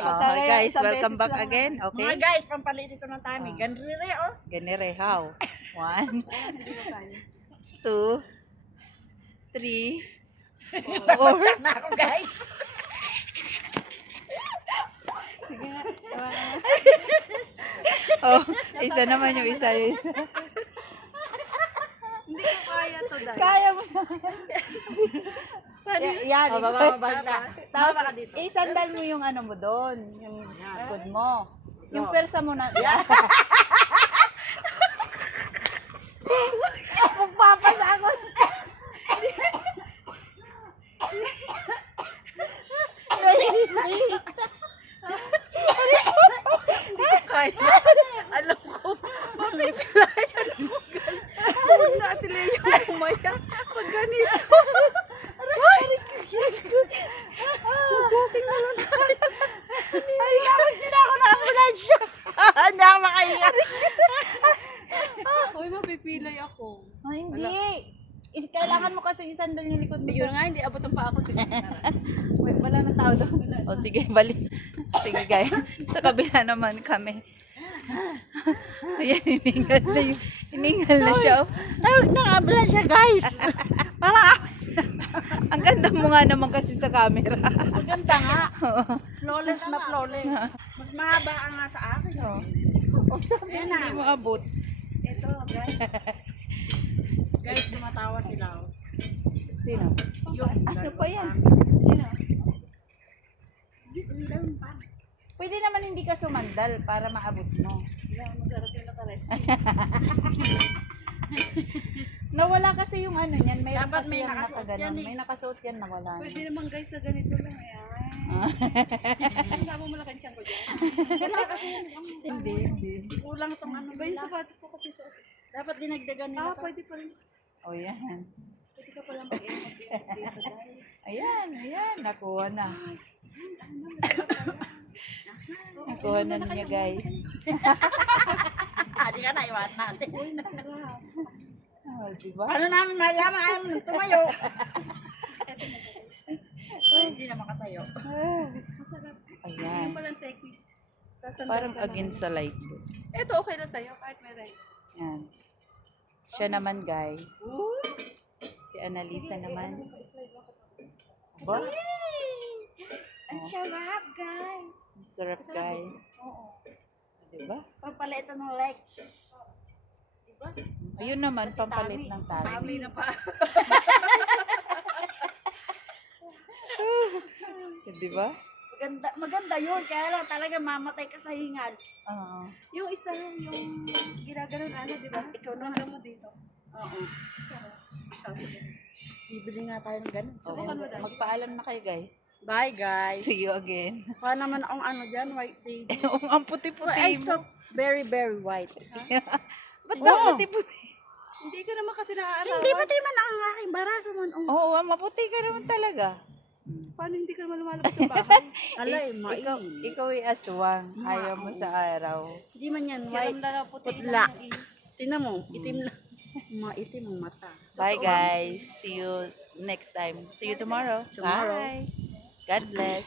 Guys, welcome back again. Mga Okay? guys, pampalit ito ng tami. Ganrire, oh. Ganire, how? 1, 2, 3, 4. Na ako, guys. Oh, isa naman yung isa yun. Hindi ko kaya to, Day. Kaya mo. Yan. Baba ka dito. Isandal mo yung ano mo doon. Yung likod mo. Yung persa mo na. Magpapasa ako. Kaya. Alam ko. Mapipilayan ko, guys. Huwag natin lang yung umayak. Pag ganito. Buking na lang tayo. Ay, hindi na ako na-ambulansya. Hindi ako makahinga. Uy, mapipilay ako. Ay, hindi. Kailangan mo kasi isandal yung likod mo. Ayun nga, hindi abot ang pa ako. Wala na tao doon. O sige, balik. Sige guys. Sa kabila naman kami. Ayan, hiningal na yung hiningal na siya. Oh. Tawag ng ambulansya, guys. Parang Ang ganda mo nga naman kasi sa camera. maganda nga. Flawless na flawless. Mas mahaba ang nga sa akin, oh. Ayan na. Hindi mo abot. Ito, guys. Guys, tumatawa sila, oh. Sino? Yung, Ano pa yan? Pwede naman hindi ka sumandal para maabot mo. Masarap yung nakares. Nawala kasi yung ano niyan. Mayroon Dapat kasi may yung nakasuot nakaganon. yan eh. May nakasuot yan, nawala na. Pwede naman guys sa ganito lang. Ayan. Ang damo mo lang tiyan ko dyan. Hindi. kulang tong ano Iba yung nila. sapatos ko kasi sa Dapat dinagdagan nila to. pwede pa rin. O yan. Pwede ka palang mag-ingat dito, Day. Ayan. Nakuha na. Nakuha na niya guys. Di ka na, iwan natin. Uy, nasarap. Oh, diba? Ano namin malaman, ayaw mo tumayo. Ay, hindi na makatayo. Masarap. Ayan. Yung palang technique. Sasandal Parang ka lang. against sa light. Ito okay lang sa'yo kahit may right. Yan. Siya naman guys. Si Annalisa naman. Aba? Ang sarap, guys. Ang sarap guys. Oo. Diba? Pampalit ito ng legs. Diba? Ayun naman, pampalit ng tali. Family na pa. Diba? Maganda yun, kaya lang talaga mamatay ka sa hingal. Oo. Yung isa, yung ginaganon ano, di ba? Ikaw na mo dito. Oo. Sarap. Ikaw, sige. Bibili nga tayo ng ganun. Subukan mo, Day. Magpaalam na kayo guys. Bye, guys. See you again. Kuha naman akong ano dyan, white lady. Ang Well, I puti-puti mo. stop very, very white. Ba't daw Oo. puti-puti? Hindi ka naman kasi naaarawan. Hindi pati man ang aking baraso man. Oh. Oo, maputi ka naman talaga. Paano hindi ka naman lumalabas sa bahay? Alay, Ikaw ay aswang. Ayaw mo sa araw. Hindi man yan Kaya white. lang puti Putla. lang yung Tingnan mo, itim lang. Maitim ang mata. Bye guys. See you next time. See you tomorrow. Tomorrow. Bye. God bless.